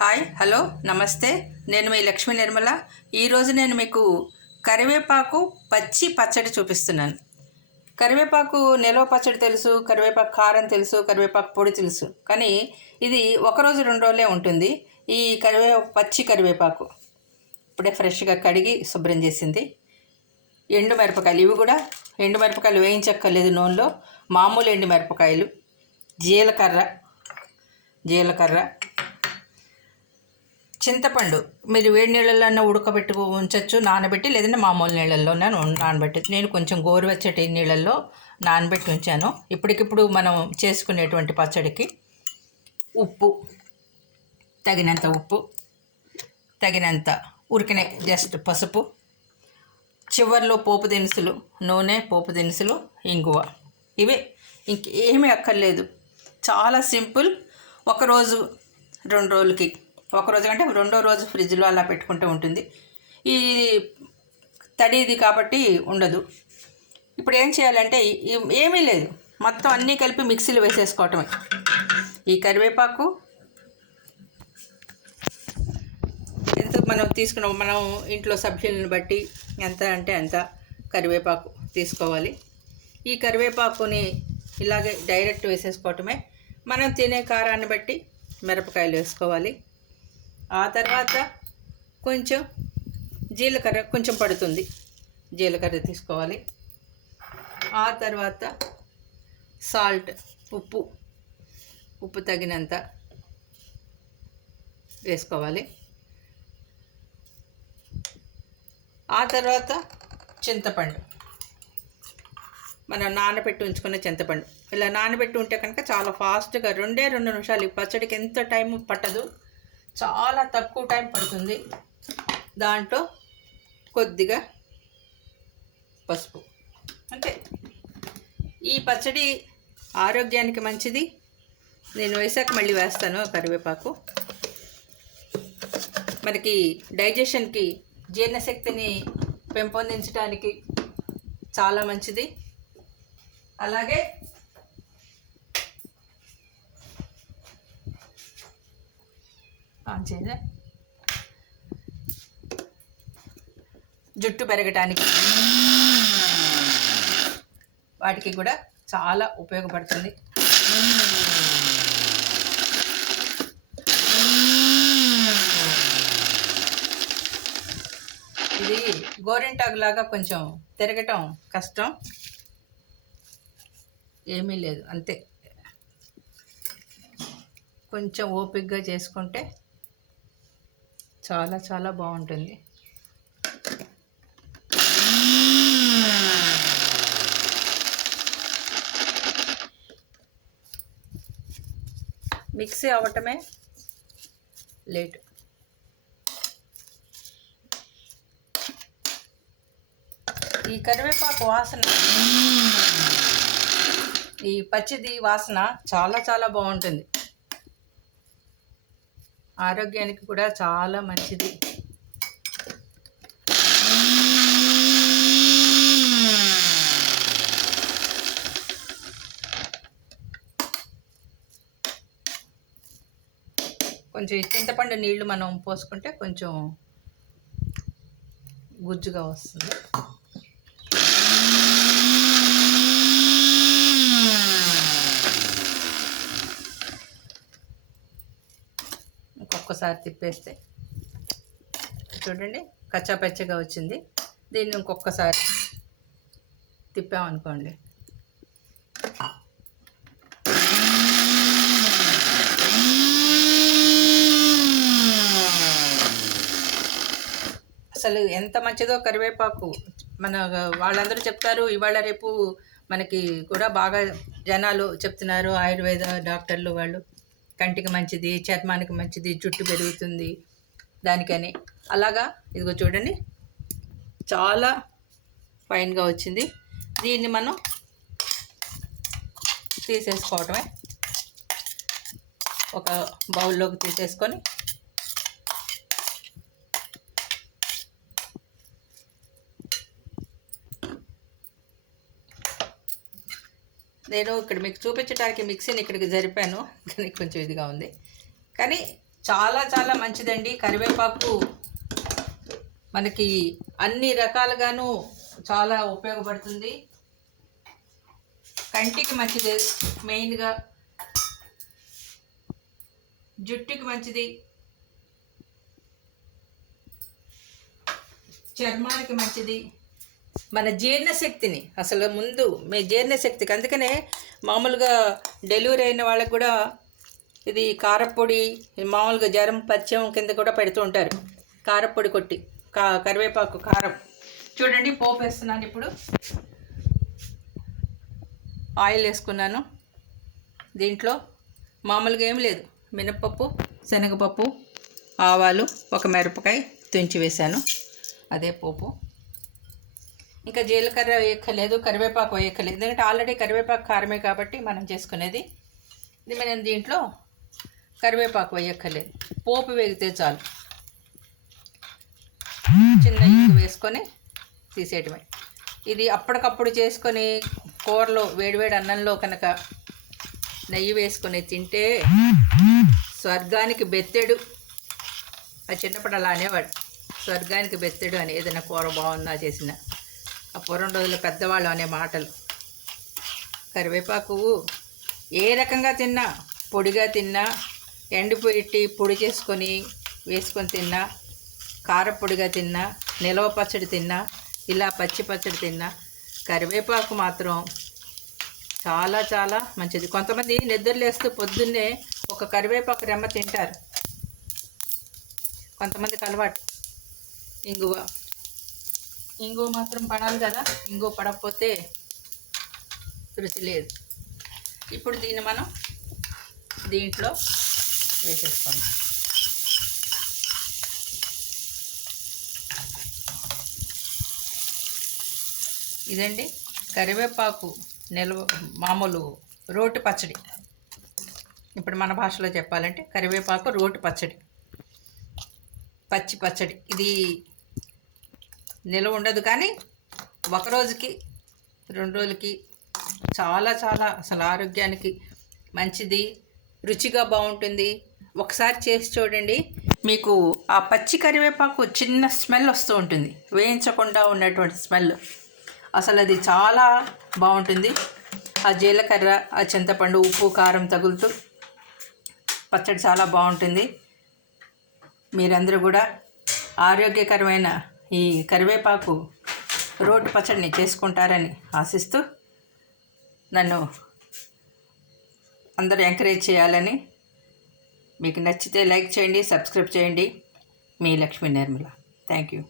Hi hello నమస్తే. నేను మీ లక్ష్మీ నిర్మల. ఈరోజు నేను మీకు కరివేపాకు పచ్చడి చూపిస్తున్నాను. కరివేపాకు నిలవ పచ్చడి తెలుసు, కరివేపాకు కారం తెలుసు, కరివేపాకు పొడి తెలుసు. కానీ ఇది ఒకరోజు 2 రోజులే ఉంటుంది. ఈ పచ్చి కరివేపాకు ఇప్పుడే ఫ్రెష్గా కడిగి శుభ్రం చేసింది. ఎండు మిరపకాయలు, ఇవి కూడా ఎండు మిరపకాయలు వేయించక్కర్లేదు నూనెలో, మామూలు ఎండు మిరపకాయలు, జీలకర్ర, చింతపండు. మీరు వేడి నీళ్ళల్లోనే ఉడకబెట్టుకు ఉంచవచ్చు, నానబెట్టి, లేదంటే మామూలు నీళ్ళల్లోనే నానబెట్టి. నేను కొంచెం గోరువెచ్చటి నీళ్ళల్లో నానబెట్టి ఉంచాను. ఇప్పటికిప్పుడు మనం చేసుకునేటువంటి పచ్చడికి ఉప్పు, తగినంత ఉరికినే జస్ట్ పసుపు, చివర్లో పోపు దినుసులు, నూనె, పోపు దినుసులు, ఇంగువ. ఇవే, ఇంకేమీ అక్కర్లేదు. చాలా సింపుల్. ఒకరోజు 2 రోజులకి, ఒకరోజు కంటే 2వ రోజు ఫ్రిడ్జ్లో అలా పెట్టుకుంటూ ఉంటుంది. ఈ తడిది కాబట్టి ఉండదు. ఇప్పుడు ఏం చేయాలంటే ఏమీ లేదు, మొత్తం అన్నీ కలిపి మిక్సీలో వేసేసుకోవటమే. ఈ కరివేపాకు ఎంత మనం ఇంట్లో సభ్యులను బట్టి ఎంత అంటే అంత కరివేపాకు తీసుకోవాలి. ఈ కరివేపాకుని ఇలాగే డైరెక్ట్ వేసేసుకోవటమే. మనం తినే కారాన్ని బట్టి మిరపకాయలు వేసుకోవాలి. ఆ తర్వాత కొంచెం జీలకర్ర, కొంచెం పడుతుంది జీలకర్ర తీసుకోవాలి. ఆ తర్వాత సాల్ట్, ఉప్పు తగినంత వేసుకోవాలి. ఆ తర్వాత చింతపండు, మనం నానబెట్టి ఉంచుకున్న చింతపండు. ఇలా నానబెట్టి ఉంటే కనుక చాలా ఫాస్ట్గా 2 నిమిషాలు. ఈ పచ్చడికి ఎంత టైం పట్టదు, చాలా తక్కువ టైం పడుతుంది. దాంట్లో కొద్దిగా పసుపు, అంతే. ఈ పచ్చడి ఆరోగ్యానికి మంచిది. నేను వేసాక మళ్ళీ వేస్తాను కరివేపాకు. మనకి డైజెషన్కి, జీర్ణశక్తిని పెంపొందించడానికి చాలా మంచిది. అలాగే జుట్టు పెరగటానికి వాటికి కూడా చాలా ఉపయోగపడుతుంది. ఇది గోరింటాకు లాగా కొంచెం తిరగటం కష్టం, ఏమీ లేదు, అంతే. కొంచెం ఓపికగా చేసుకుంటే చాలా చాలా బాగుంటుంది. మిక్సీ అవ్వటమే లేట్. ఈ కరివేపాకు వాసన, ఈ పచ్చిది వాసన చాలా చాలా బాగుంటుంది. ఆరోగ్యానికి కూడా చాలా మంచిది. కొంచెం చింతపండు నీళ్లు మనం పోసుకుంటే కొంచెం గుజ్జుగా వస్తుంది. ఇంకొకసారి తిప్పేస్తే చూడండి, కచ్చాపచ్చగా వచ్చింది. దీన్ని ఇంకొకసారి తిప్పామనుకోండి, అసలు ఎంత మంచిదో కరివేపాకు. వాళ్ళందరూ చెప్తారు, ఇవాళ రేపు మనకి కూడా బాగా జనాలు చెప్తున్నారు, ఆయుర్వేద డాక్టర్లు వాళ్ళు, కంటికి మంచిది, చర్మానికి మంచిది, జుట్టు పెరుగుతుంది దానికని. అలాగా ఇదిగో చూడండి, చాలా ఫైన్గా వచ్చింది. దీన్ని మనం తీసేసుకోవటమే. ఒక బౌల్లోకి తీసేసుకొని నేను ఇక్కడ మీకు చూపించడానికి మిక్సీని ఇక్కడికి జరిపాను, కానీ కొంచెం ఇదిగా ఉంది. కానీ చాలా చాలా మంచిదండి. కరివేపాకు మనకి అన్ని రకాలుగాను చాలా ఉపయోగపడుతుంది. కంటికి మంచిది, మెయిన్గా జుట్టుకి మంచిది, చర్మానికి మంచిది, మన జీర్ణశక్తిని అసలు ముందు జీర్ణశక్తికి, అందుకనే మామూలుగా డెలివరీ అయిన వాళ్ళకు కూడా ఇది కారపొడి మామూలుగా జ్వరం పచ్చం కింద కూడా పెడుతూ ఉంటారు. కారపొడి కొట్టి కరివేపాకు కారం. చూడండి పోపు వేస్తున్నాను. ఇప్పుడు ఆయిల్ వేసుకున్నాను. దీంట్లో మామూలుగా ఏం లేదు, మినప్పప్పు, శనగపప్పు, ఆవాలు, ఒక మిరపకాయ తుంచి వేశాను, అదే పోపు. ఇంకా జీలకర్ర వేయక్కర్లేదు, కరివేపాకు వేయక్కర్లేదు, ఎందుకంటే ఆల్రెడీ కరివేపాకు కారమే కాబట్టి మనం చేసుకునేది. ఇది మనం దీంట్లో కరివేపాకు వేయక్కర్లేదు, పోపు వేగితే చాలు. చిన్న ఇంగు వేసుకొని తీసేయటమే. ఇది అప్పటికప్పుడు చేసుకొని కూరలో వేడివేడి అన్నంలో కనుక నెయ్యి వేసుకొని తింటే స్వర్గానికి బెత్తెడు. ఆ చిన్నప్పుడు అలా అనేవాడు, స్వర్గానికి బెత్తెడు అని, ఏదైనా కూర బాగుందా చేసిన. ఆ పూర్వం రోజుల్లో పెద్దవాళ్ళు అనే మాటలు. కరివేపాకు ఏ రకంగా తిన్నా, పొడిగా తిన్నా, ఎండిపోయి పొడి చేసుకొని వేసుకొని తిన్నా, కారపొడిగా తిన్నా, నిలవ పచ్చడి తిన్నా, ఇలా పచ్చి పచ్చడి తిన్నా, కరివేపాకు మాత్రం చాలా చాలా మంచిది. కొంతమంది నిద్రలేస్తూ పొద్దున్నే ఒక కరివేపాకు రెమ్మ తింటారు, కొంతమందికి అలవాటు. ఇంగువ మాత్రం పడాలి కదా, ఇంగువ పడకపోతే రుచి లేదు. ఇప్పుడు దీన్ని మనం దీంట్లో వేసేస్తాం. ఇదండి కరివేపాకు మామూలు రోటి పచ్చడి. ఇప్పుడు మన భాషలో చెప్పాలంటే కరివేపాకు రోటి పచ్చడి, పచ్చి పచ్చడి. ఇది నిల్వ ఉండదు, కానీ ఒకరోజుకి 2 రోజులకి చాలా చాలా అసలు ఆరోగ్యానికి మంచిది, రుచిగా బాగుంటుంది. ఒకసారి చేసి చూడండి, మీకు ఆ పచ్చి కరివేపాకు చిన్న స్మెల్ వస్తూ ఉంటుంది, వేయించకుండా ఉన్నటువంటి స్మెల్. అసలు అది చాలా బాగుంటుంది. ఆ జీలకర్ర, ఆ చింతపండు, ఉప్పు, కారం తగులుతూ పచ్చడి చాలా బాగుంటుంది. మీరందరూ కూడా ఆరోగ్యకరమైన ఈ కరివేపాకు రోటి పచ్చడిని చేసుకుంటారని ఆశిస్తూ, నన్ను అందరూ ఎంకరేజ్ చేయాలని, మీకు నచ్చితే లైక్ చేయండి, సబ్స్క్రైబ్ చేయండి. మీ లక్ష్మీ నిర్మల. Thank you.